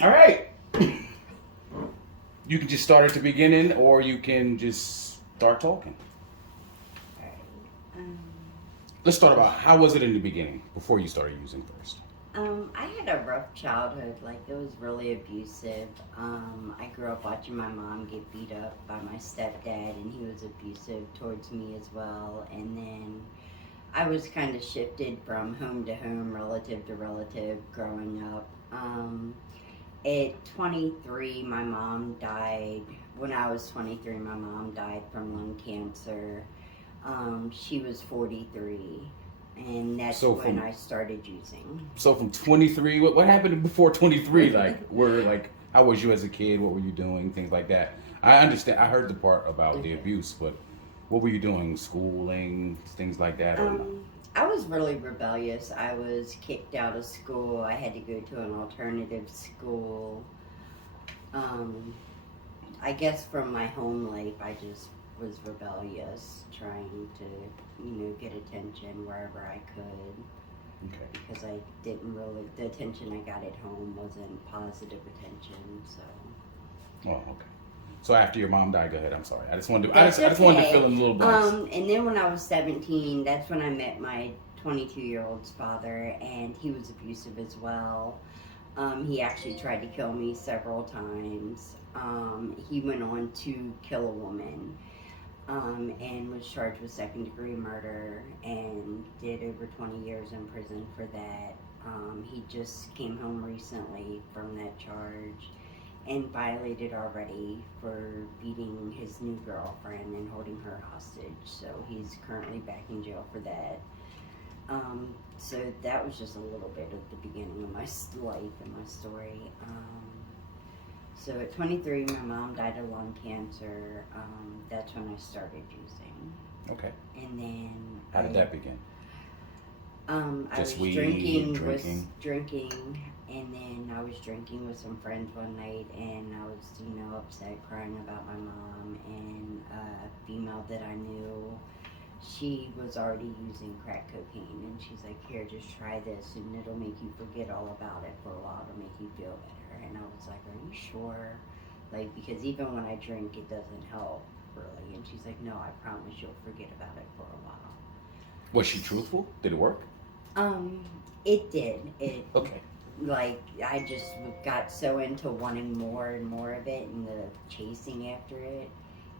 All right. You can just start at the beginning, or you can just start talking. Alright. Um, Let's start about how was it in the beginning before you started using first. I had a rough childhood. Like, it was really abusive. I grew up watching my mom get beat up by my stepdad, and he was abusive towards me as well. And then I was kind of shifted from home to home, relative to relative, growing up. At 23, my mom died. When I was 23, my mom died from lung cancer. She was 43, and that's So when from I started using. so from 23, what happened before 23? Like how was you as a kid? What were you doing? Things like that. I understand. I heard the part about the Okay. abuse, but what were you doing? Schooling, things like that, or not? I was really rebellious. I was kicked out of school. I had to go to an alternative school. Um, I guess from my home life, I just was rebellious, trying to, get attention wherever I could. Okay. Because I didn't really, the attention I got at home wasn't positive attention, so. Oh, okay. So after your mom died, go ahead. I'm sorry. I just wanted to. That's I just wanted to okay. fill in the little blanks. And then when I was 17, that's when I met my 22-year-old's father, and he was abusive as well. He actually tried to kill me several times. He went on to kill a woman, and was charged with second-degree murder and did over 20 years in prison for that. He just came home recently from that charge and violated already for beating his new girlfriend and holding her hostage. So he's currently back in jail for that. So that was just a little bit of the beginning of my life and my story. So at 23, my mom died of lung cancer. That's when I started using. Okay. And then How did that begin? I was Just weed, drinking, and then I was drinking with some friends one night, and I was, upset, crying about my mom, and a female that I knew, she was already using crack cocaine, and she's like, here, just try this, and it'll make you forget all about it for a while, to make you feel better. And I was like, are you sure? Like, because even when I drink, it doesn't help, really. And she's like, no, I promise you'll forget about it for a while. Was she truthful? Did it work? Um, it did. Okay. Like, I just got so into wanting more and more of it and the chasing after it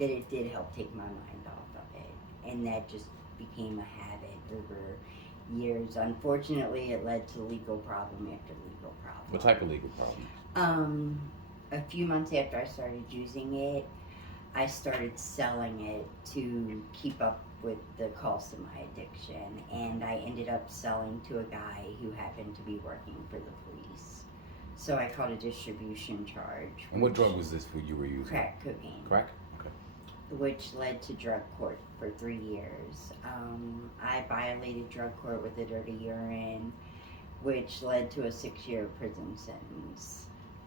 that it did help take my mind off of it. And that just became a habit over years. Unfortunately, it led to legal problem after legal problem. What type of legal problem? A few months after I started using it, I started selling it to keep up with the cost of my addiction, and I ended up selling to a guy who happened to be working for the police. So I caught a distribution charge. And what drug was this for you were using? Crack cocaine. Crack? Okay. Which led to drug court for 3 years. I violated drug court with a dirty urine, which led to a 6-year prison sentence.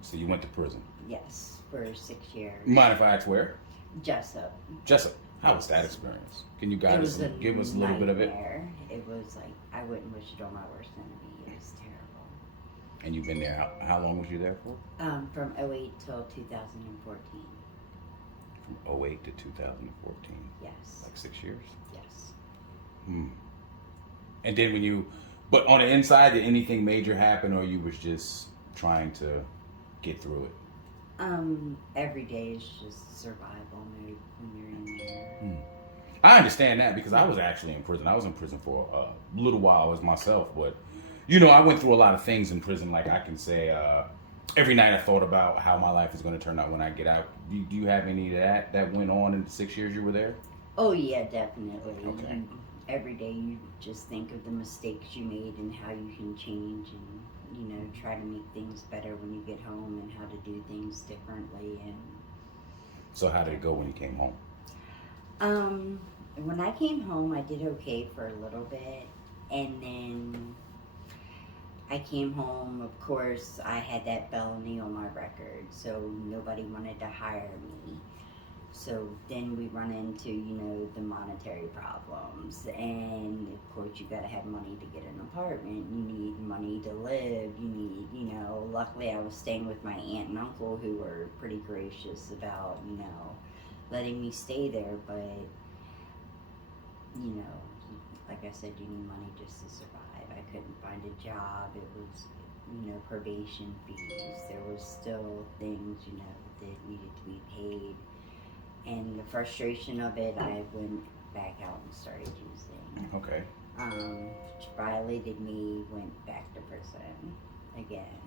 So you went to prison? Yes, for 6 years. Mind if I ask where? Jessup. Jessup. How was that experience? Can you guide us and give us a little bit of it? It was like, I wouldn't wish it on my worst enemy. It was terrible. And you've been there, how long was you there for? From 08 till 2014. From 08 to 2014? Yes. Like 6 years? Yes. And then but on the inside, did anything major happen, or you was just trying to get through it? Every day is just survival mode when you're in there. I understand that because I was actually in prison. I was in prison for a little while as myself, but I went through a lot of things in prison. Like I can say, every night I thought about how my life is going to turn out when I get out. Do you have any of that went on in the 6 years you were there? Oh yeah, definitely. Okay. Every day you just think of the mistakes you made and how you can change and try to make things better when you get home and how to do things differently. And So how did it go when you came home? when I came home, I did okay for a little bit, and then I came home. Of course, I had that felony on my record, so nobody wanted to hire me. So then we run into, the monetary problems. And of course, you got to have money to get an apartment. You need money to live. You need, luckily I was staying with my aunt and uncle who were pretty gracious about, letting me stay there. But, like I said, you need money just to survive. I couldn't find a job. It was, probation fees. There was still things, that needed to be paid. And the frustration of it, I went back out and started using. Okay. Which violated me, went back to prison again.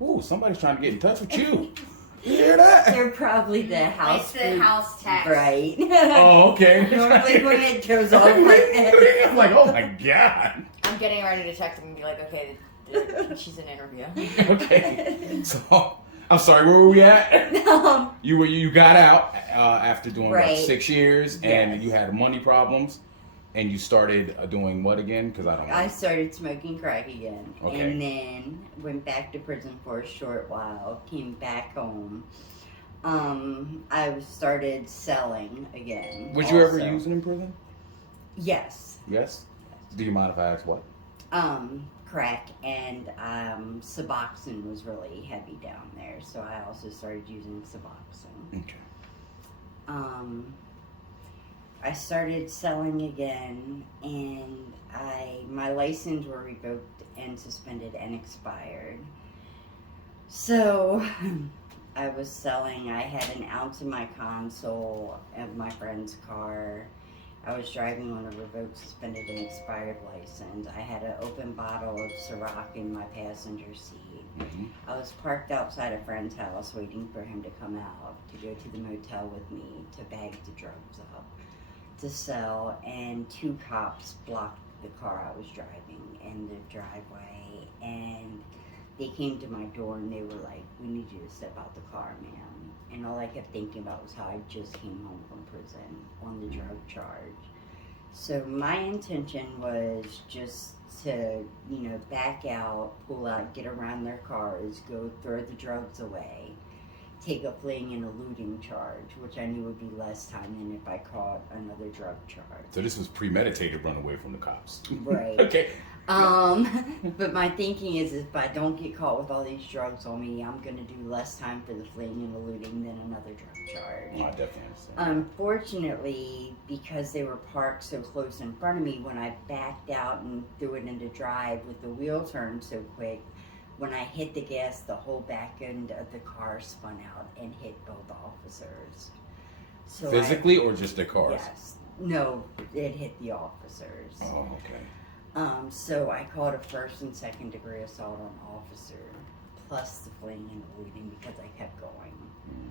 Ooh, somebody's trying to get in touch with you. You hear that? They're probably the house. It's the house tax. Right. Oh, okay. Normally when it goes off like that. I'm like, oh my God. I'm getting ready to text him and be like, okay, she's in interview. Okay. So, I'm sorry, where were we at? You got out after doing Right. 6 years, and Yes. you had money problems, and you started doing what again? Because I don't know. I started smoking crack again. Okay. And then went back to prison for a short while, came back home. I started selling again. Was you ever also. using in prison? Yes. Yes. Do you mind if I ask what? Crack and Suboxone was really heavy down there, so I also started using Suboxone. Okay. I started selling again, and my license were revoked and suspended and expired. So I was selling. I had an ounce in my console of my friend's car. I was driving on a revoked, suspended, and expired license. I had an open bottle of Ciroc in my passenger seat. Mm-hmm. I was parked outside a friend's house waiting for him to come out to go to the motel with me to bag the drugs up to sell, and 2 cops blocked the car I was driving in the driveway, and they came to my door and they were like, "We need you to step out the car, ma'am." And all I kept thinking about was how I just came home from prison on the drug charge. So my intention was just to, back out, pull out, get around their cars, go throw the drugs away, take a fleeing and eluding charge, which I knew would be less time than if I caught another drug charge. So this was premeditated run away from the cops. Right. Okay. But my thinking is if I don't get caught with all these drugs on me, I'm going to do less time for the fleeing and eluding than another drug charge. Oh, I definitely understand. Unfortunately, because they were parked so close in front of me, when I backed out and threw it into drive with the wheel turned so quick, when I hit the gas, the whole back end of the car spun out and hit both officers. So Physically or just the cars? Yes. No, it hit the officers. Oh, okay. So I called a 1st and 2nd degree assault on officer, plus the fleeing and eluding because I kept going. Mm.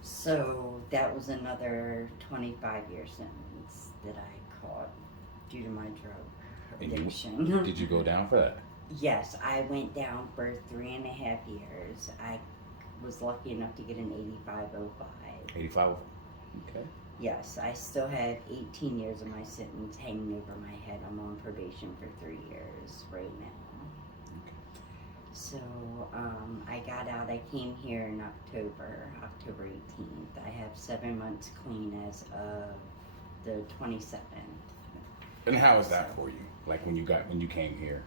So that was another 25-year sentence that I caught due to my drug addiction. Did you go down for that? Yes, I went down for 3.5 years. I was lucky enough to get an 8505. 85? Okay. Yes, I still have 18 years of my sentence hanging over my head. I'm on probation for 3 years right now. Okay. So I got out. I came here in October 18th. I have 7 months clean as of the 27th. And how is that for you? Like when you came here?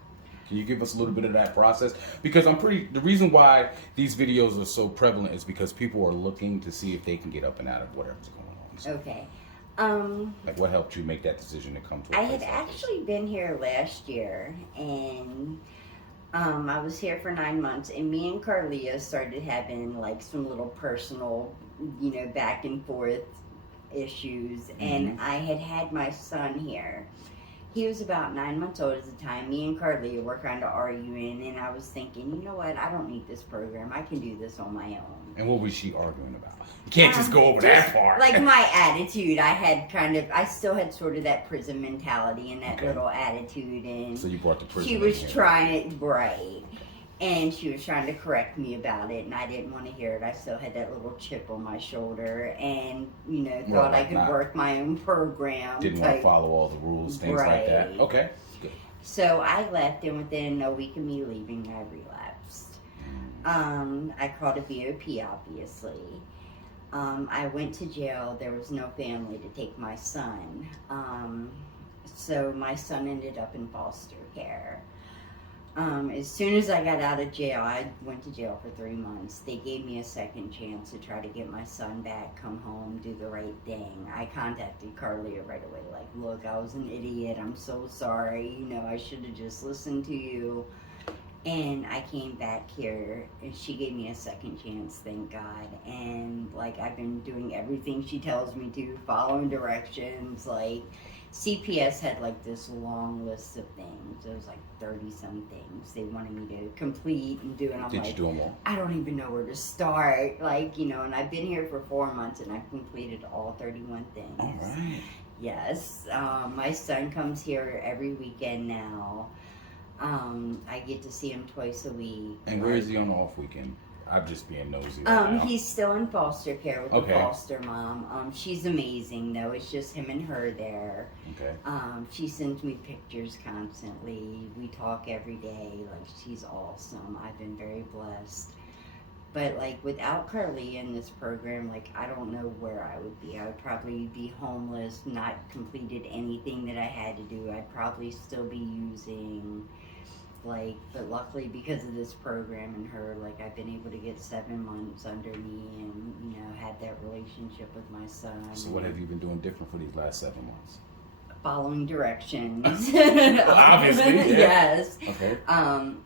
Can you give us a little bit of that process? Because the reason why these videos are so prevalent is because people are looking to see if they can get up and out of whatever's going on. So, Okay. like what helped you make that decision to come to a I place had like actually been here last year, and I was here for 9 months, and me and Carlia started having like some little personal, back and forth issues, and I had my son here. He was about 9 months old at the time. Me and Carlia were kind of arguing, and I was thinking, you know what? I don't need this program. I can do this on my own. And what was she arguing about? You can't just go over that part. Like my attitude, I still had sort of that prison mentality and that Okay. little attitude, and So you brought the prison she in was here. trying, right, and she was trying to correct me about it, and I didn't want to hear it. I still had that little chip on my shoulder, and Well, thought I like could not- work my own program. Didn't want to type. follow all the rules, things like that. Right. Okay. Good. So I left, and within a week of me leaving, I relapsed. I caught a VOP, obviously. I went to jail. There was no family to take my son. So my son ended up in foster care. As soon as I got out of jail, I went to jail for 3 months. They gave me a second chance to try to get my son back, come home, do the right thing. I contacted Carlia right away, like, look, I was an idiot. I'm so sorry. You know, I should have just listened to you. And I came back here, and she gave me a second chance, thank God. And, like, I've been doing everything she tells me to, following directions. Like, CPS had, like, this long list of things. It was, like, 30-some things they wanted me to complete and do. And I'm Did like, you do them all? I don't even know where to start. Like, you know, and I've been here for 4 months, and I've completed all 31 things. All right. Yes. My son comes here every weekend now. I get to see him twice a week. And where is he on the off weekend? I'm just being nosy right now. He's still in foster care with the Okay. foster mom. She's amazing though. It's just him and her there. Okay. She sends me pictures constantly. We talk every day. Like, she's awesome. I've been very blessed. But like, without Carly in this program, like, I don't know where I would be. I would probably be homeless, not completed anything that I had to do. I'd probably still be using, like, but luckily because of this program and her, like, I've been able to get 7 months under me and, you know, had that relationship with my son. So what have you been doing different for these last 7 months? Following directions. Obviously, yeah. Yes. Okay.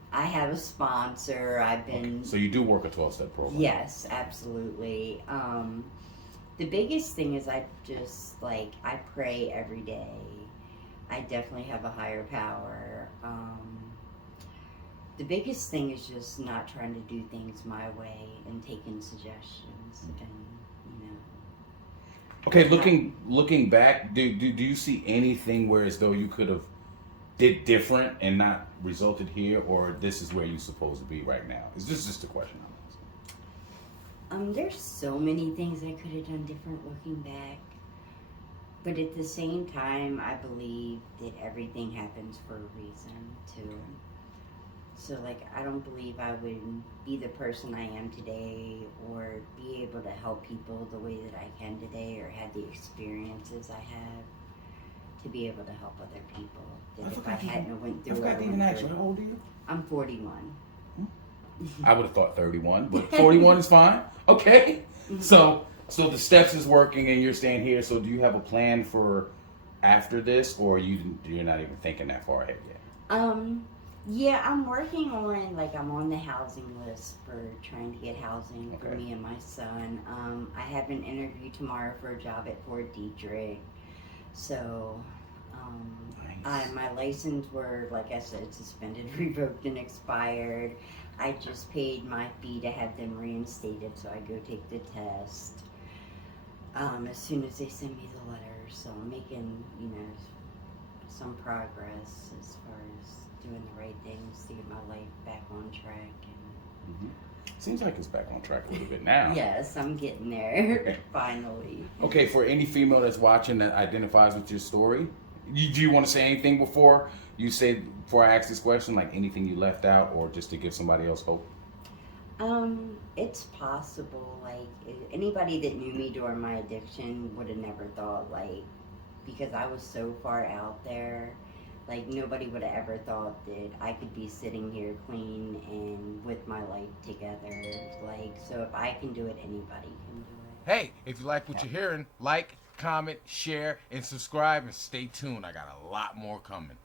I have a sponsor. I've been. Okay. So you do work a 12-step program? Yes, absolutely. The biggest thing is I just, like, I pray every day. I definitely have a higher power. The biggest thing is just not trying to do things my way and taking suggestions. And, you know. Okay, looking back, do you see anything where as though you could have did different and not resulted here, or this is where you're supposed to be right now? Is this just a question I'm asking? There's so many things I could have done different looking back. But at the same time, I believe that everything happens for a reason, too. So, like, I don't believe I would be the person I am today or be able to help people the way that I can today or have the experiences I have to be able to help other people. That if I hadn't went through I forgot to even ask you, how old are you? I'm 41. I would have thought 31, but 41 is fine. Okay. So the steps is working and you're staying here. So do you have a plan for after this, or you're not even thinking that far ahead yet? Yeah, I'm working on, like, I'm on the housing list for trying to get housing for me and my son. I have an interview tomorrow for a job at Fort Detrick. So, Nice. my license were, like I said, suspended, revoked, and expired. I just paid my fee to have them reinstated, so I go take the test as soon as they send me the letter. So I'm making, you know, some progress as far as doing the right things to get my life back on track. And Seems like it's back on track a little bit now. yes, I'm getting there, finally. Okay, for any female that's watching that identifies with your story, do you want to say anything before I ask this question, like anything you left out, or just to give somebody else hope? It's possible, like, anybody that knew me during my addiction would have never thought, like, because I was so far out there, like, nobody would have ever thought that I could be sitting here clean and with my life together. Like, so if I can do it, anybody can do it. Hey, if you like what you're hearing, like, comment, share, and subscribe, and stay tuned. I got a lot more coming.